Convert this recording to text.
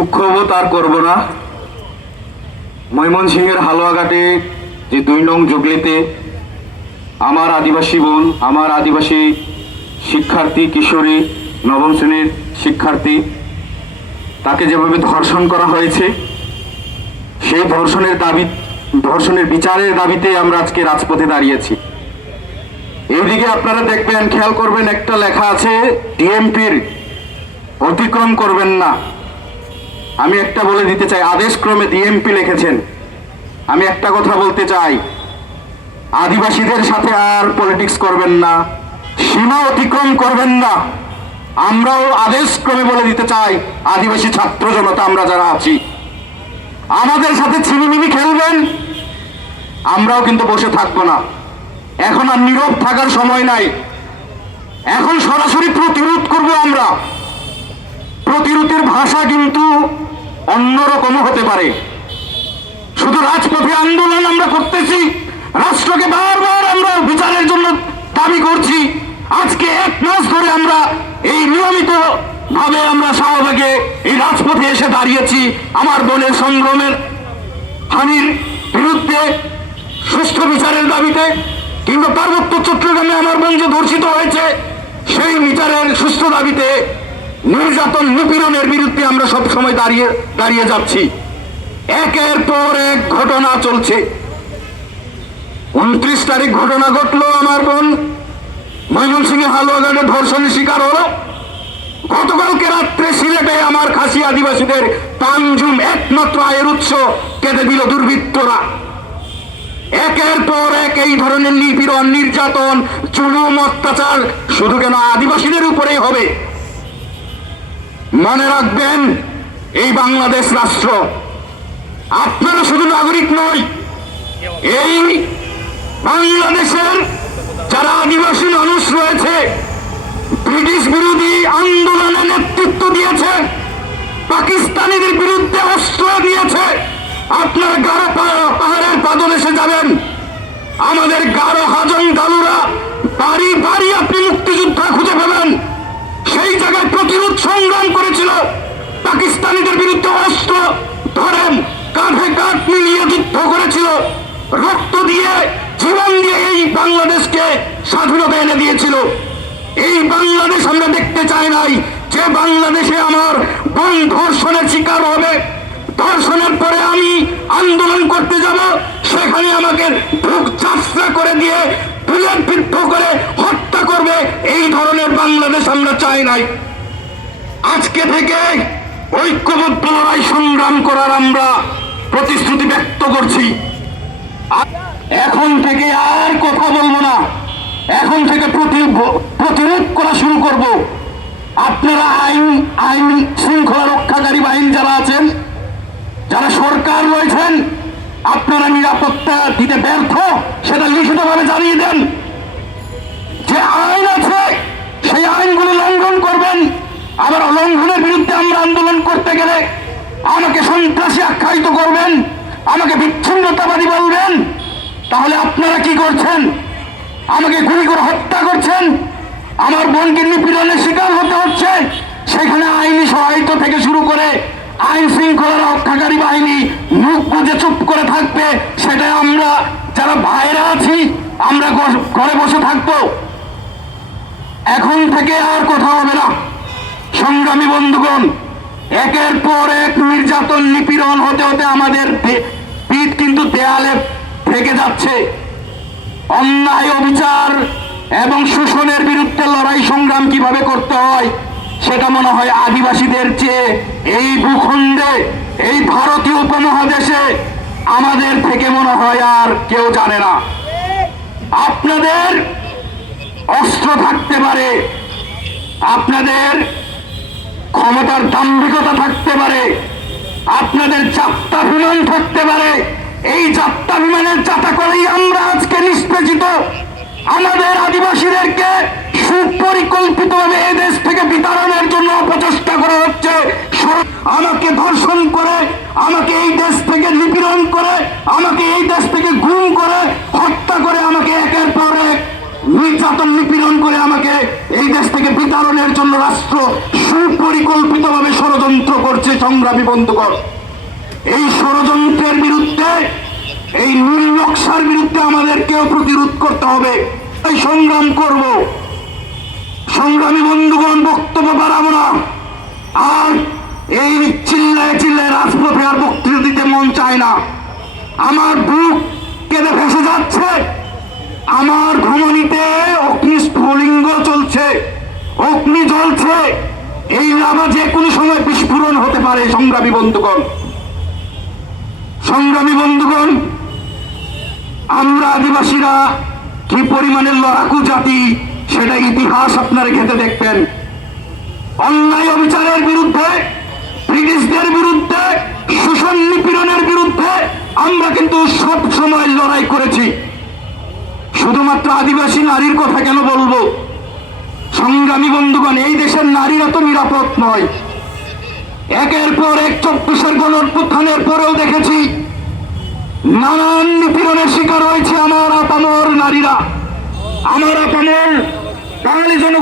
দুঃখবোধ আর করব না। ময়মনসিংহের হালুয়াঘাটে যে 2 নং জুগলিতে আমার আদিবাসী বোন, আমার আদিবাসী শিক্ষার্থী কিশোরী, নবম শ্রেণীর শিক্ষার্থী, তাকে যেভাবে ধর্ষণ করা হয়েছে, সেই ধর্ষণের বিচারের দাবিতে আমরা আজকে রাজপথে দাঁড়িয়েছি। এইদিকে আপনারা দেখবেন, খেয়াল করবেন, একটা লেখা আছে ডিএমপির অতিক্রম করবেন না। আমি একটা বলে দিতে চাই, আদেশক্রমে ডিএমপি লিখেছেন। আমি একটা কথা বলতে চাই, আদিবাসীদের সাথে আর পলিটিক্স করবেন না, সীমা অতিক্রম করবেন না। আমরাও আদেশক্রমে বলে দিতে চাই, আদিবাসী ছাত্র জনতা আমরা যারা আছি, আমাদের সাথে ছিনিমিনি খেলবেন, আমরাও কিন্তু বসে থাকবো না। এখন আর নীরব থাকার সময় নাই, এখন সরাসরি প্রতিরোধ করব আমরা। প্রতিরোধের ভাষা কিন্তু অন্যরকম হতে পারে। শুধু রাজপথে আন্দোলন আমরা করতেছি, রাষ্ট্রকে বারবার আমরা বিচারের জন্য দাবি করছি। আজকে 1 মাস ধরে আমরা এই নিয়মিত ভাবে আমরা শাহবাগে এই রাজপথে এসে দাঁড়িয়েছি আমার বোনের সংগ্রামের হানির বিরুদ্ধে, সুষ্ঠু বিচারের দাবিতে। কিন্তু পার্বত্য চট্টগ্রামে আমার বোন যে ধর্ষিত হয়েছে, সেই বিচারের সুষ্ঠু দাবিতে, নির্যাতন নিপীড়নের বিরুদ্ধে আমরা সব সময় দাঁড়িয়ে যাচ্ছি। একের পর এক ঘটনা চলছে। 29 তারিখ ঘটনা ঘটলো, আমার বোন ময়মনসিংহে হালুয়াঘাটে ধর্ষণের শিকার হলো। গতকালকে রাত্রে সিলেটে আমার খাসি আদিবাসীদের পাঞ্জুম একমাত্র আয়ের উৎস কেটে দিল দুর্বৃত্তরা। একের পর এক এই ধরনের নিপীড়ন, নির্যাতন, জুলুম, অত্যাচার শুধু কেন আদিবাসীদের উপরেই হবে। মনে রাখবেন, এই বাংলাদেশ রাষ্ট্র, আপনারা শুধু নাগরিক নয়, এই বাংলাদেশের যারা আদিবাসী মানুষ রয়েছে, ব্রিটিশ বিরোধী আন্দোলনে নেতৃত্ব দিয়েছে, পাকিস্তানিদের বিরুদ্ধে অস্ত্র দিয়েছে। আপনার গারো পাহাড়ের পাদদেশে যাবেন, আমাদের গারো হাজং গালুরা বাড়ি বাড়ি আপনি মুক্তিযোদ্ধা খুঁজে পাবেন। সেই জায়গায় প্রতিরোধ সংগ্রাম করেছিল, পাকিস্তানিদের বিরুদ্ধে অস্ত্র ধরেন কাঁধে কাঁধ মিলিয়ে যুদ্ধ করেছিল, রক্ত দিয়ে, জীবন দিয়ে এই বাংলাদেশকে স্বাধীনতা এনে দিয়েছিল। এই বাংলাদেশ আমরা দেখতে চাই নাই, যে বাংলাদেশে আমার বোন ধর্ষণের শিকার হবে, ধর্ষণের পরে আমি আন্দোলন করতে যাব, সেখানে আমাকে বুক যাত্রা করে দিয়ে বুলেট বিদ্ধ করে হত্যা করবে, এই ধরনের বাংলাদেশ আমরা চাই নাই। আজকে থেকে ঐক্যবদ্ধ লড়াই সংগ্রাম করার আমরা প্রতিশ্রুতি ব্যক্ত করছি। এখন থেকে আর কথা বলবো না, এখন থেকে প্রতিরোধ করা শুরু করব। আপনারা আইন শৃঙ্খলা রক্ষাকারী বাহিনী যারা আছেন, যারা সরকার রয়েছেন, আপনারা নিরাপত্তা দিতে ব্যর্থ, সেটা লিখিতভাবে জানিয়ে দেন। যে আইন আছে সেই আইনগুলো লঙ্ঘন করবেন। আবার লঙ্ঘনের বিরুদ্ধে আমরা আন্দোলন করতে গেলে আমাকে সন্ত্রাসী আখ্যায়িত করবেন, আমাকে বিচ্ছিন্নতাবাদী বলবেন। তাহলে আপনারা কি করছেন? আমাকে গুলি করে হত্যা করছেন, আমার বোনকে নিপীড়নের শিকার হতে হচ্ছে। সেখানে আইনি সহায়তা থেকে শুরু করে আইন শৃঙ্খলা রক্ষাকারী বাহিনী মুখ বুজে চুপ করে থাকবে, সেটা আমরা যারা ভাইরা আছি আমরা ঘরে বসে থাকবো। এখন থেকে আর কথা হবে না। সংগ্রামী বন্ধুগণ, একের পর এক নির্যাতন নিপীড়ন হতে হতে আমাদের পিঠ কিন্তু দেয়ালে থেকে যাচ্ছে। অন্যায়, অবিচার এবং শোষণের বিরুদ্ধে লড়াই সংগ্রাম কিভাবে করতে হয় সেটা মনে হয় আদিবাসীদের চেয়ে এই ভূখণ্ডে, এই ভারতীয় উপমহাদেশে আমাদের থেকে মনে হয় আর কেউ জানে না। আপনাদের অস্ত্র থাকতে পারে, আপনাদের ক্ষমতার দাম্ভিকতা থাকতে পারে, আপনাদের যাত্রাভিমান থাকতে পারে। এই যাত্রাভিমানের যাতা করেই আমরা আজকে নিষ্পেষিত। আমাদের আদিবাসীদেরকে সুপরিকল্পিতভাবে এই দেশ থেকে বিতাড়নের জন্য প্রচেষ্টা করা হচ্ছে। আমাকে ধর্ষণ করে, আমাকে এই দেশ থেকে নিপীড়ন করে, আমাকে এই দেশ থেকে গুম করে, হত্যা করে, আমাকে একের পর এক নির্যাতন নিপীড়ন করে আমাকে এই দেশ থেকে বিতাড়নের জন্য রাষ্ট্র সুপরিকল্পিতভাবে ষড়যন্ত্র করছে সংগ্রামী বন্ধুগণ। এই ষড়যন্ত্রের বিরুদ্ধে, এই নীল নকশার বিরুদ্ধে আমাদেরকেও প্রতিরোধ করতে হবে, তাই সংগ্রাম করব। সংগ্রামী বন্ধুগণ, বক্তব্য বাড়াবো না। আর এই চিল্লায় চিল্লায় রাজপথে আর বক্তৃতা দিতে মন চায় না। আমার বুক কেঁদে ভেসে যাচ্ছে, আমার ধমনীতে অগ্নিস্ফুলিঙ্গ চলছে, অগ্নি জ্বলছে। এই লাভা যে কোনো সময় বিস্ফোরণ হতে পারে। সংগ্রামী বন্ধুগণ, সংগ্রামী বন্ধুগণ, আমরা আদিবাসীরা কি পরিমাণের লড়াকু জাতি সেটা ইতিহাস আপনারা ঘেঁটে দেখবেন। অন্যায় অবিচারের বিরুদ্ধে, ব্রিটিশদের বিরুদ্ধে, শোষণ নিপীড়নের বিরুদ্ধে আমরা কিন্তু সব সময় লড়াই করেছি। শুধুমাত্র আদিবাসী নারীর কথা কেন বলবো? সংগ্রামী বন্ধুগণ, এই দেশের নারীরা তো নিরাপদ নয়। একের পর এক 24-এর গণঅভ্যুত্থানের পরেও দেখেছি নানান নিপীড়নের শিকার হয়েছে আমার আপামর নারীরা, আমার আপামর বাঙালি জনগোষ্ঠী।